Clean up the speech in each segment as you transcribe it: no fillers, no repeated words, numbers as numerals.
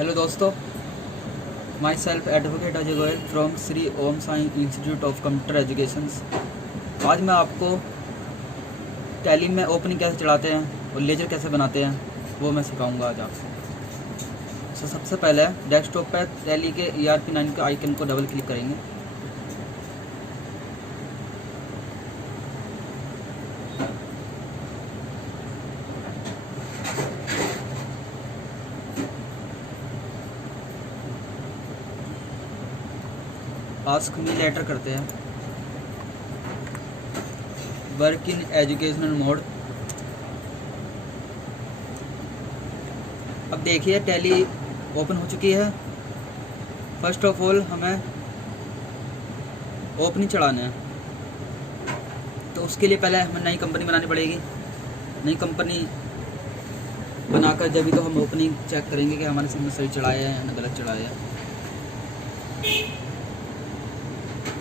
Hello दोस्तों, myself advocate Ajay Goyal from Shri Om Sai institute of computer education. आज मैं आपको टैली में ओपनिंग कैसे चढ़ाते हैं और लेजर कैसे बनाते हैं वो मैं सिखाऊंगा आज आपसे। सबसे पहले डेस्कटॉप पर टैली के ERP9 के आइकन को डबल क्लिक करेंगे। आस्क मी लेटर करते हैं, वर्क इन एजुकेशनल मोड। अब देखिए टैली ओपन हो चुकी है। फर्स्ट ऑफ ऑल हमें ओपनिंग चढ़ाना है, तो उसके लिए पहले हमें नई कंपनी बनानी पड़ेगी। नई कंपनी बनाकर जब तो हम ओपनिंग चेक करेंगे कि हमारे सिम में सही चढ़ाया है या गलत चढ़ाया है।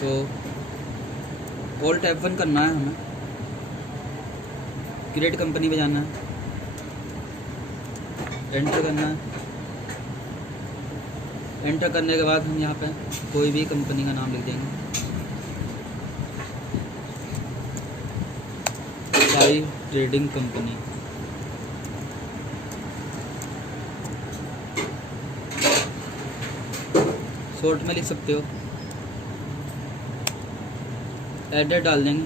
तो ऑल्ट F1 करना है, हमें क्रिएट कंपनी पे जाना है, एंटर करना है। एंटर करने के बाद हम यहाँ पे कोई भी कंपनी का नाम लिख देंगे, साई ट्रेडिंग कंपनी। शॉर्ट में लिख सकते हो। एड्रेस डाल देंगे,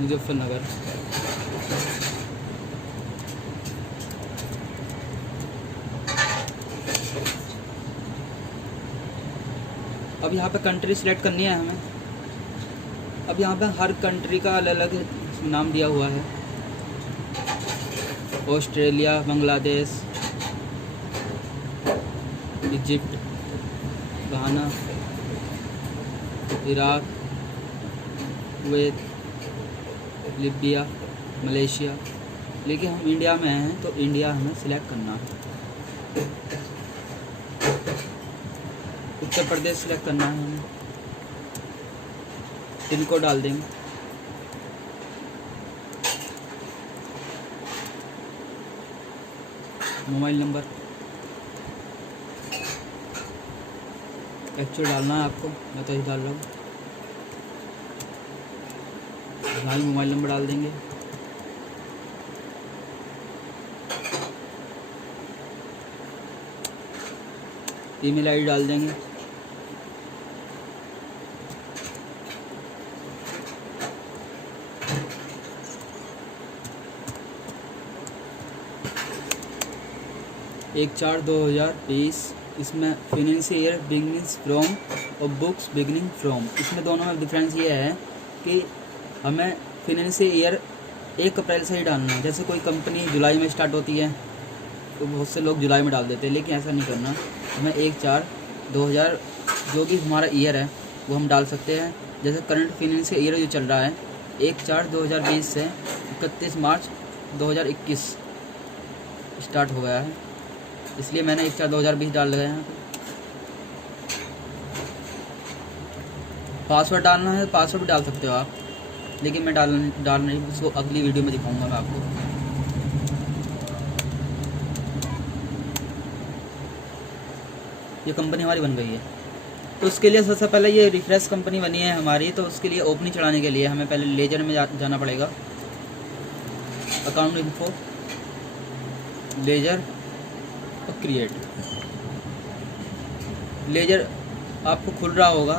मुजफ्फरनगर। अब यहाँ पे कंट्री सिलेक्ट करनी है हमें। अब यहाँ पे हर कंट्री का अलग अलग नाम दिया हुआ है। ऑस्ट्रेलिया, बांग्लादेश, इजिप्ट, घाना, इराक, कुवैत, लीबिया, मलेशिया। लेकिन हम इंडिया में हैं तो इंडिया हमें सिलेक्ट करना है। उत्तर प्रदेश सिलेक्ट करना है हमें। पिन कोड डाल देंगे। मोबाइल नंबर एक्चुअल डालना है आपको, मैं तो ही डाल रहा हूँ। भाई मोबाइल नंबर डाल देंगे। ईमेल आईडी डाल देंगे। एक 4/2020। इसमें फाइनेंशियल ईयर बिगिनिंग्स फ्रॉम और बुक्स बिगिनिंग फ्रॉम, इसमें दोनों में डिफरेंस ये है कि हमें फाइनेंशियल ईयर 1 अप्रैल से ही डालना है। जैसे कोई कंपनी जुलाई में स्टार्ट होती है तो बहुत से लोग जुलाई में डाल देते हैं, लेकिन ऐसा नहीं करना। हमें 1/4/2000 जो भी हमारा ईयर है वो हम डाल सकते हैं। जैसे करंट फाइनेंशियल ईयर जो चल रहा है 1/4/2020 से 31 मार्च 2021 स्टार्ट हो गया है, इसलिए मैंने 1/4/2020 डाल दिया है। पासवर्ड डालना है, पासवर्ड भी डाल सकते हो आप, लेकिन मैं डाल नहीं, उसको अगली वीडियो में दिखाऊंगा मैं आपको। ये कंपनी हमारी बन गई है, तो उसके लिए सबसे पहले ये रिफ्रेश कंपनी बनी है हमारी। तो उसके लिए ओपनिंग चढ़ाने के लिए हमें पहले लेजर में जाना पड़ेगा। अकाउंट इन्फो, लेजर और क्रिएट। लेजर आपको खुल रहा होगा।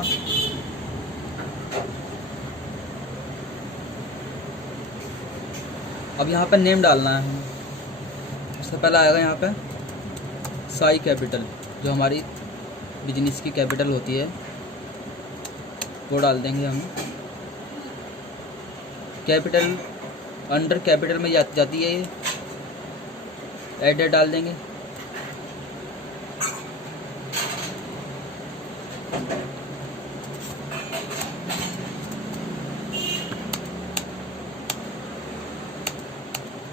अब यहाँ पे नेम डालना है हमें। सबसे पहला आएगा यहाँ पे साई कैपिटल, जो हमारी बिजनेस की कैपिटल होती है, वो डाल देंगे हम। कैपिटल अंडर कैपिटल में जाती है ये। एड्रेस डाल देंगे।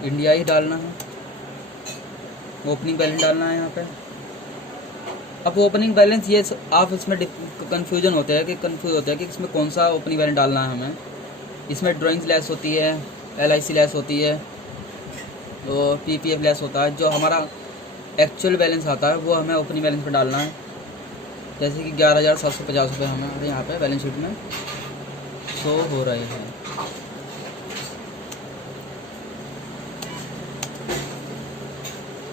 इंडिया ही डालना है। ओपनिंग बैलेंस डालना है यहाँ पे। अब ओपनिंग बैलेंस ये आप इसमें कंफ्यूज होते हैं कि इसमें कौन सा ओपनिंग बैलेंस डालना है हमें। इसमें ड्राइंग्स लेस होती है, LIC लेस होती है, तो PPF लेस होता है। जो हमारा एक्चुअल बैलेंस आता है वो हमें ओपनिंग बैलेंस पर डालना है। जैसे कि 11,750 रुपये हमारे यहाँ पे बैलेंस शीट में शो हो रहे हैं।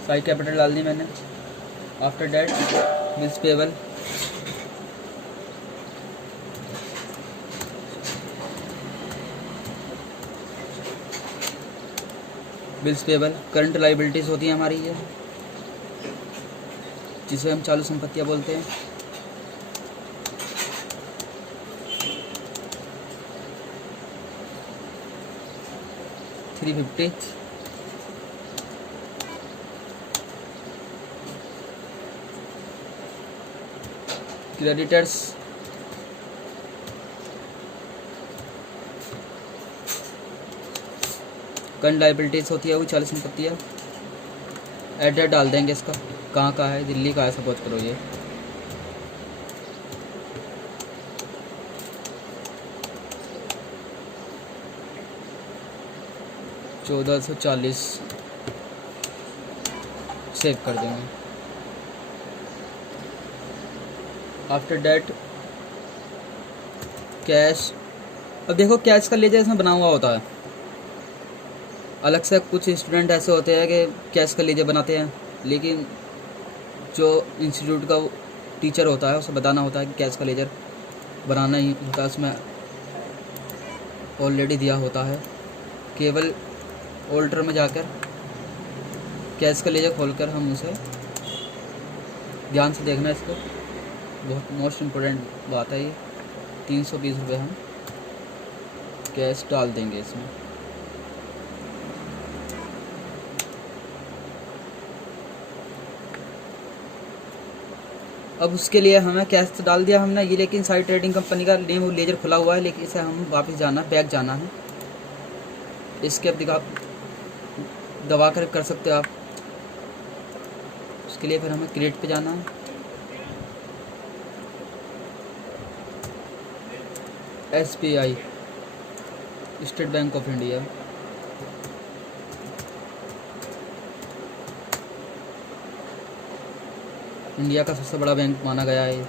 साइड कैपिटल डाल दी मैंने। After date bills payable, bills payable current liabilities होती है हमारी ये, जिसे हम चालू संपत्तियाँ बोलते हैं। $350 क्रेडिटर्स, करंट लाइबिलिटीज होती है वो चालू संपत्तियाँ। एड्रेस डाल देंगे इसका, कहाँ का है, दिल्ली का है सपोज करो ये। $1440 सेव कर देंगे। आफ्टर डेट कैश, अब देखो कैश का लेजर इसमें बना हुआ होता है अलग से। कुछ स्टूडेंट ऐसे होते हैं कि कैश का लेजर बनाते हैं, लेकिन जो इंस्टीट्यूट का टीचर होता है उसे बताना होता है कि कैश का लेजर बनाना ही होता है, उसमें ऑलरेडी दिया होता है। केवल ऑल्टर में जाकर कैश का लेजर खोलकर हम उसे ध्यान से देखना है। इसको बहुत मोस्ट इम्पोर्टेंट बात है ये। 320 रुपये हम कैश डाल देंगे इसमें। अब उसके लिए हमें कैश तो डाल दिया हमने ये, लेकिन साइड ट्रेडिंग कंपनी का नेम और लेजर खुला हुआ है, लेकिन इसे हम वापस जाना, बैक जाना है। इसके अब दबा कर सकते हो आप। उसके लिए फिर हमें क्रिएट पे जाना है। SBI state bank of India, India का सबसे बड़ा बैंक माना गया है।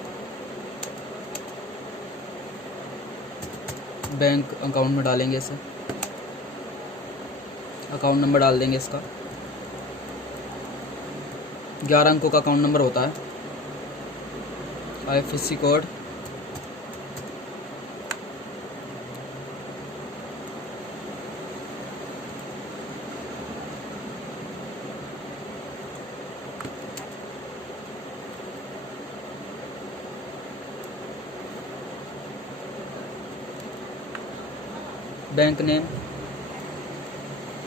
बैंक अकाउंट में डालेंगे इसे, अकाउंट नंबर डाल देंगे इसका। 11 अंकों का अकाउंट नंबर होता है। IFSC code, bank name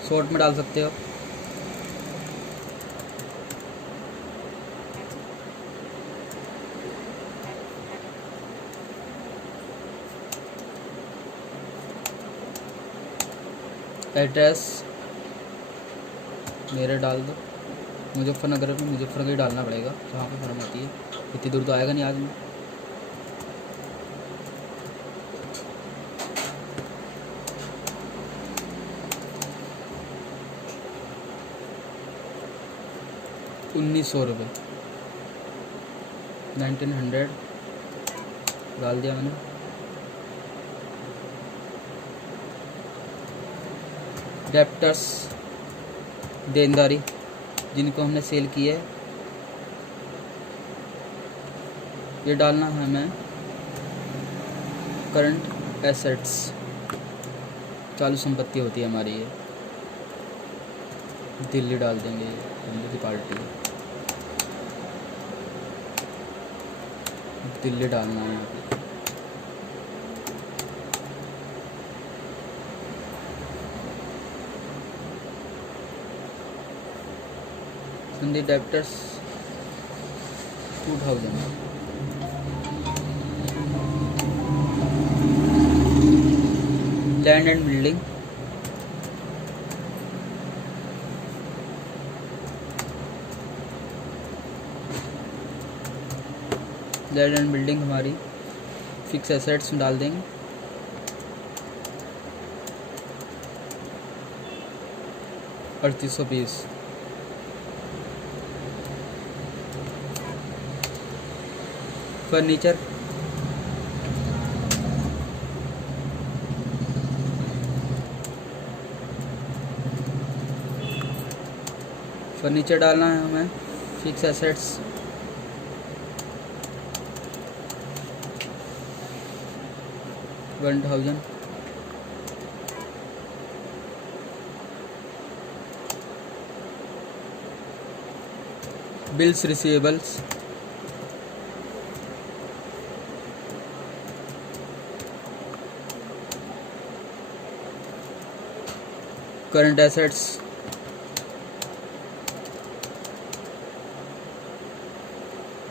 short में डाल सकते हो। एड्रेस मेरे डाल दो। मुजफ्फरनगर में मुजफ्फरनगर ही डालना पड़ेगा, जहाँ पर फर्म आती है। इतनी दूर तो आएगा नहीं आदमी। ₹1900 1900 डाल दिया मैंने। डेप्टर्स देनदारी जिनको हमने सेल की है, ये डालना है हमें। करंट एसेट्स चालू संपत्ति होती है हमारी ये। दिल्ली डाल देंगे, दिल्ली की पार्टी है, दिल्ली डालना है यहाँ पे। संधि debtors 2000। Land and building land and building हमारी फिक्स एसेट्स में डाल देंगे। 3800 पीस। फर्नीचर डालना है हमें। Fix assets 1000। Bills receivables current assets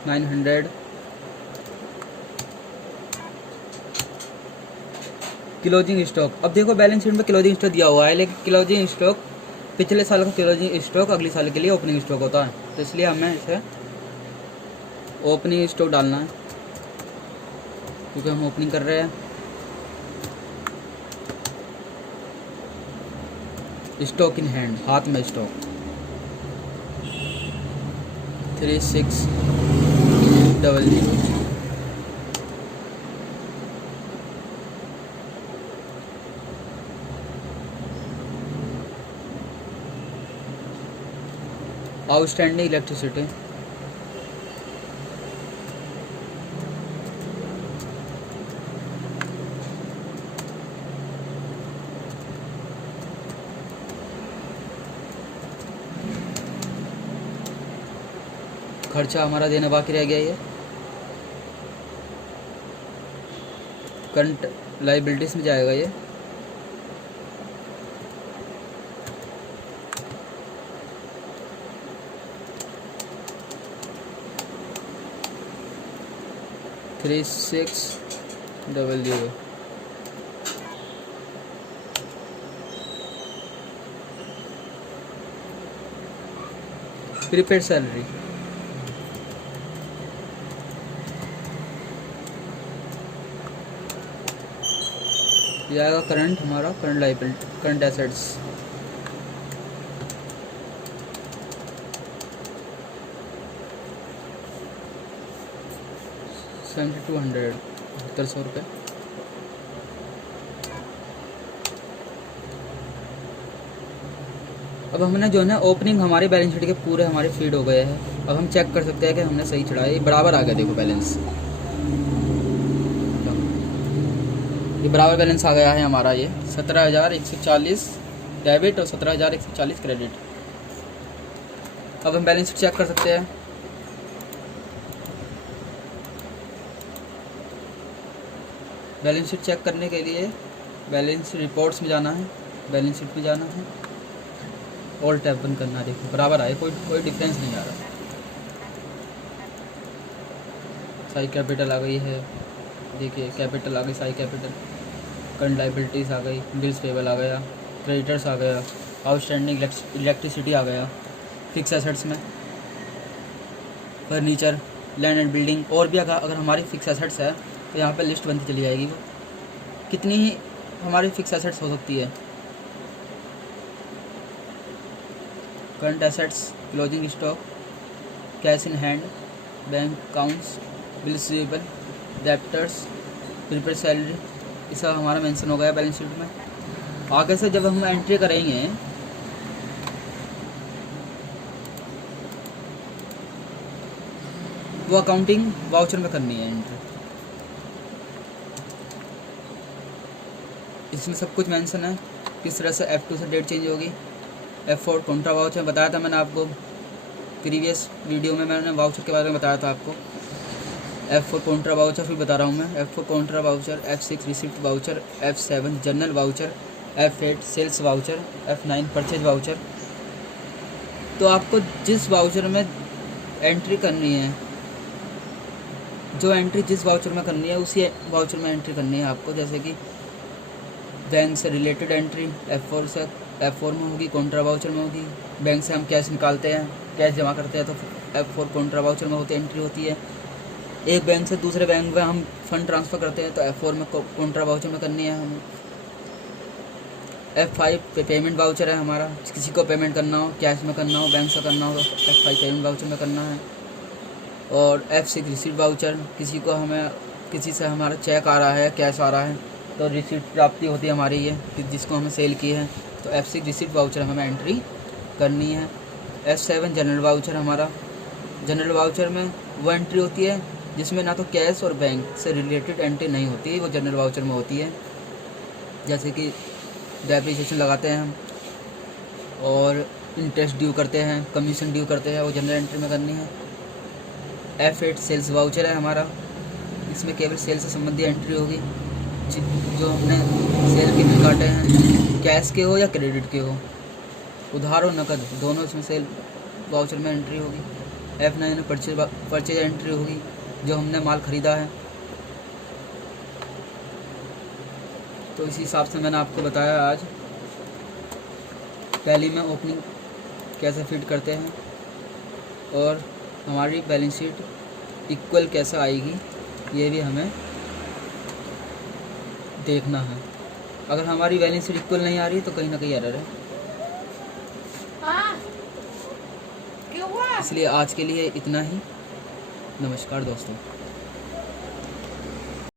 900। Closing stock, अब देखो बैलेंस शीट में क्लोजिंग स्टॉक दिया हुआ है, लेकिन क्लोजिंग स्टॉक पिछले साल का क्लोजिंग स्टॉक अगले साल के लिए ओपनिंग स्टॉक होता है, तो इसलिए हमें इसे ओपनिंग स्टॉक डालना है क्योंकि हम ओपनिंग कर रहे हैं। स्टॉक इन हैंड, हाथ में स्टॉक 3600। आउटस्टैंडिंग इलेक्ट्रिसिटी खर्चा हमारा देना बाकी रह गया। ये करंट लाइबिलिटीज में जाएगा ये। थ्री 600। प्रीपेड सैलरी ये आएगा करंट, हमारा करंट लाइबिलिटी, करंट एसेट्स 7200, 7200 रुपये। अब हमने जो है ना ओपनिंग हमारे बैलेंस शीट के पूरे हमारे फीड हो गए हैं। अब हम चेक कर सकते हैं कि हमने सही चढ़ाया, ये बराबर आ गया। देखो बैलेंस, ये बराबर बैलेंस आ गया है हमारा। ये 17,140 डेबिट और 17,140 क्रेडिट। अब हम बैलेंस शीट चेक कर सकते हैं। बैलेंस शीट चेक करने के लिए बैलेंस रिपोर्ट्स में जाना है, बैलेंस शीट में जाना है, ऑल टैब बंद करना है। देखो बराबर आए, कोई डिफरेंस नहीं आ रहा। साई कैपिटल आ गई है, देखिए कैपिटल आ गई, साई कैपिटल। करंट लाइबिलिटीज़ आ गई, बिल्स पेबल आ गया, क्रेडिटर्स आ गया, आउटस्टैंडिंग इलेक्ट्रिसिटी आ गया, फिक्स एसेट्स में फर्नीचर, लैंड एंड बिल्डिंग। और भी अगर हमारी फिक्स एसेट्स है तो यहाँ पे लिस्ट बनती चली जाएगी। वो कितनी ही हमारी फिक्स एसेट्स हो सकती है। Current assets, closing stock, cash in hand, bank accounts, bills receivable, debtors, prepaid salary, ये सब हमारा मेंशन हो गया बैलेंस शीट में। आगे से जब हम एंट्री करेंगे वो अकाउंटिंग वाउचर में करनी है एंट्री। इसमें सब कुछ मेंशन है किस तरह से F2 से डेट चेंज होगी। F4 कॉन्ट्रा वाउचर बताया था मैंने आपको, प्रीवियस वीडियो में मैंने वाउचर के बारे में बताया था आपको। F4 कॉन्ट्रा वाउचर फिर बता रहा हूँ मैं। F4 contra voucher, F6 receipt voucher, F7 journal voucher, F8 sales voucher, F9 purchase voucher. तो आपको जिस वाउचर में एंट्री करनी है, जो एंट्री जिस वाउचर में करनी है उसी वाउचर में एंट्री करनी है आपको। जैसे कि बैंक से रिलेटेड एंट्री F4 में होगी, कॉन्ट्रा वाउचर में होगी। बैंक से हम कैश निकालते हैं, कैश जमा करते हैं, तो F4 कॉन्ट्रा वाउचर में एंट्री होती है। एक बैंक से दूसरे बैंक में हम फंड ट्रांसफ़र करते हैं तो F4 में कॉन्ट्रा वाउचर में करनी है हम। F5 पे पेमेंट वाउचर है हमारा, किसी को पेमेंट करना हो, कैश में करना हो, बैंक से करना हो तो F5 पेमेंट वाउचर में करना है। और F6 रिसीट वाउचर, किसी को हमें किसी से हमारा चेक आ रहा है, कैश आ रहा है तो रिसीट प्राप्ति होती है हमारी ये कि जिसको हमें सेल की है, तो F6 रिसीट वाउचर हमें एंट्री करनी है। F7 जनरल वाउचर हमारा, जनरल वाउचर में वो एंट्री होती है जिसमें ना तो कैश और बैंक से रिलेटेड एंट्री नहीं होती है, वो जनरल वाउचर में होती है। जैसे कि डेप्रिसिएशन लगाते हैं हम और इंटरेस्ट ड्यू करते हैं, कमीशन ड्यू करते हैं, वो जनरल एंट्री में करनी है। F8 सेल्स वाउचर है हमारा, इसमें केवल सेल से संबंधित एंट्री होगी, जो हमने सेल के बिल काटे हैं, कैश के हो या क्रेडिट के हो, उधार और नकद दोनों इसमें सेल वाउचर में एंट्री होगी। F9 में परचेज एंट्री होगी, जो हमने माल ख़रीदा है। तो इसी हिसाब से मैंने आपको बताया आज। पहली में ओपनिंग कैसे फिट करते हैं और हमारी बैलेंस शीट इक्वल कैसे आएगी ये भी हमें देखना है। अगर हमारी बैलेंस शीट इक्वल नहीं आ रही तो कहीं ना कहीं एरर है। इसलिए आज के लिए इतना ही। नमस्कार दोस्तों।